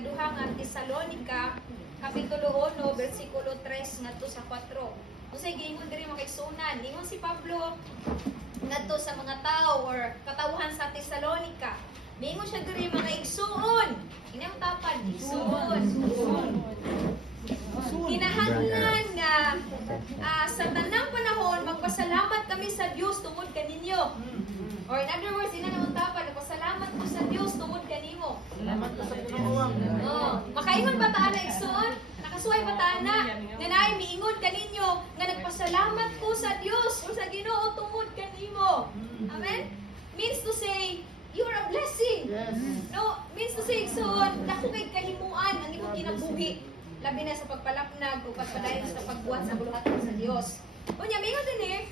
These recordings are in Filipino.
ikaduha nga Tesalonica kapitulo 1 bersikulo 3 ngadto sa 4. Usay giingon diri mga kaigsuonan, ingon si Pablo ngadto sa mga tao or katawhan sa Tesalonica. Mingon siya diri mga igsuon. Ini ang tapad igsuon. Kinahanglan nga sa tanang panahon magpasalamat kami sa Dios tungod kaninyo. Or in other words, ina naman tapad, nagpasalamat ko sa Dios tungod kanimo. Salamat ko sa Panginoon. Makaingon ba taan na igsuon? Nakasuway ba taan na? Nanay miingon kaninyo nga nagpasalamat ko sa Dios o sa Ginoo tungod kanimo. Amen? Means to say, you are a blessing. Yes. No, means to say, igsuon, dako kay kahimuan ang imong kinabuhi. Labi na sa pagpalapnag o pagpadayon sa pagbuhat sa buluhaton sa Dios. Unya, mingon din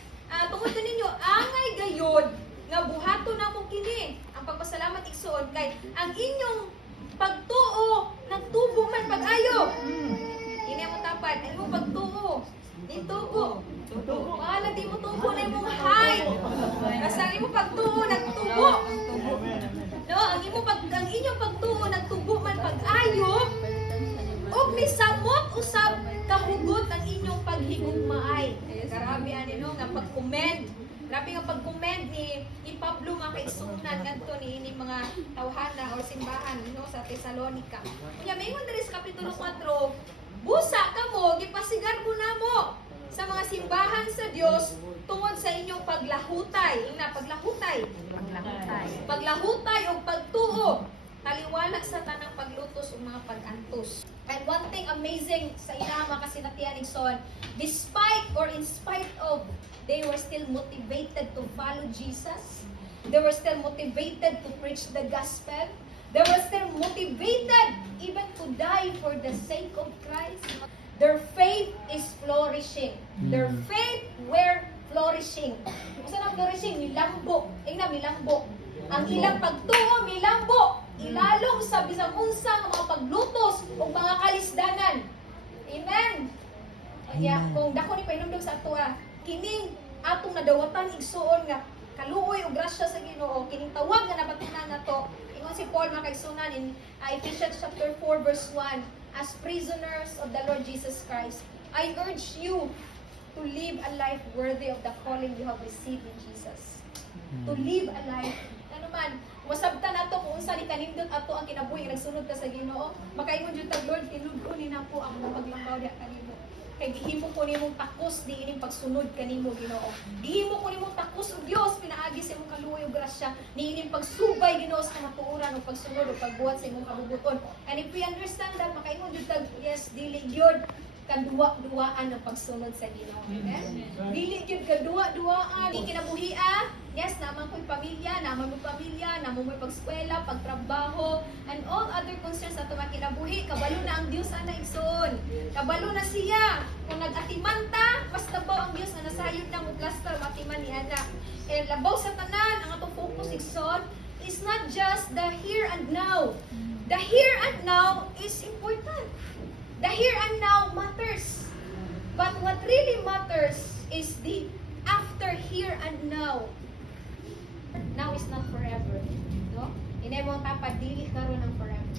tungod kaninyo, angay gayod nga buhaton namo kini ang pagpasalamat igsuon kay ang inyong pagtuo nagtubo man pag-ayo. Ini mo tapad, ang imong pagtuo nitubo. Wala di mo tubo na imong hide. Kasi ang imong pagtuo nagtubo. No, ang inyong pagtuo nagtubo man pag-ayo. Og misamot usab kahugot ang inyong paghigugmaay. Grabe ani no nga pag-commend. Grabe nga pag-comment ni Pablo nga kaigsuonan ngadto ni ini mga tawhana o simbahan no sa Tesalonica. Kaya mayingon diri sa kapitulo 4, busa kamo gipasigar ko namo sa mga simbahan sa Dios tungod sa inyong paglahutay. Ina paglahutay. Paglahutay o pagtuo. Taliwanag sa tanang paglutos o mga pag-antos. And one thing amazing sa ilama kasi natiyanig son, despite or in spite of, they were still motivated to follow Jesus. They were still motivated to preach the gospel. They were still motivated even to die for the sake of Christ. Their faith is flourishing. Their faith were flourishing. Kung saan ang flourishing? Milambo. Tingnan, milambo. Ang ilang pagtuo, milambo. Ilalong sa bisang unsa ng mga paglutos o mga kalisdanan. Amen. Kaya kung dako ni painumdog sa ato kining atong nadawatan igsuon nga kaluoy o grasya sa Ginoo, kining tawag nga nabatinan nato. Ingon si Paul mga kaigsuonan in Ephesians chapter 4 verse 1, as prisoners of the Lord Jesus Christ, I urge you to live a life worthy of the calling you have received in Jesus. To live a life ano man, masabtan nato kung unsa ni kanindot ato ang kinabuhi nagsunod ka sa Ginoo. Makaingon jud tag Lord, tinudon na po ang paglambaw diha kanimo. Kay gihimo ko nimong takos di ining pagsunod kanimo Ginoo. Gihimo ko nimong takos og Dios pinaagi sa imong kaluoy ug grasya ni ining pagsubay Ginoo sa kamatuoran ug pagsunod ug pagbuhat sa imong kabubuton. And if we understand that, makaingon jud tag yes, dili gyud kaduwa-duwaan ang pagsunod sa Ginoo. Amen? Dili gyud kaduwa-duwaan di kinabuhia. Yes, naman ko'y pamilya, naman mo pamilya, naman mo'y pagskwela, pagtrabaho, and all other concerns sa tumang kinabuhi. Kabalo na ang Dios ana igsoon. Kabalo na siya. Kung nag-atimanta, basta ba ang Dios na nasayod na mo plaster matiman ni ana. And labaw sa tanan ang atong focus igsoon is not just the here and now. The here and now is important. The here and now matters. But what really matters is the after here and now. Now is not forever. No? Inay mo tapad dili karon ang forever.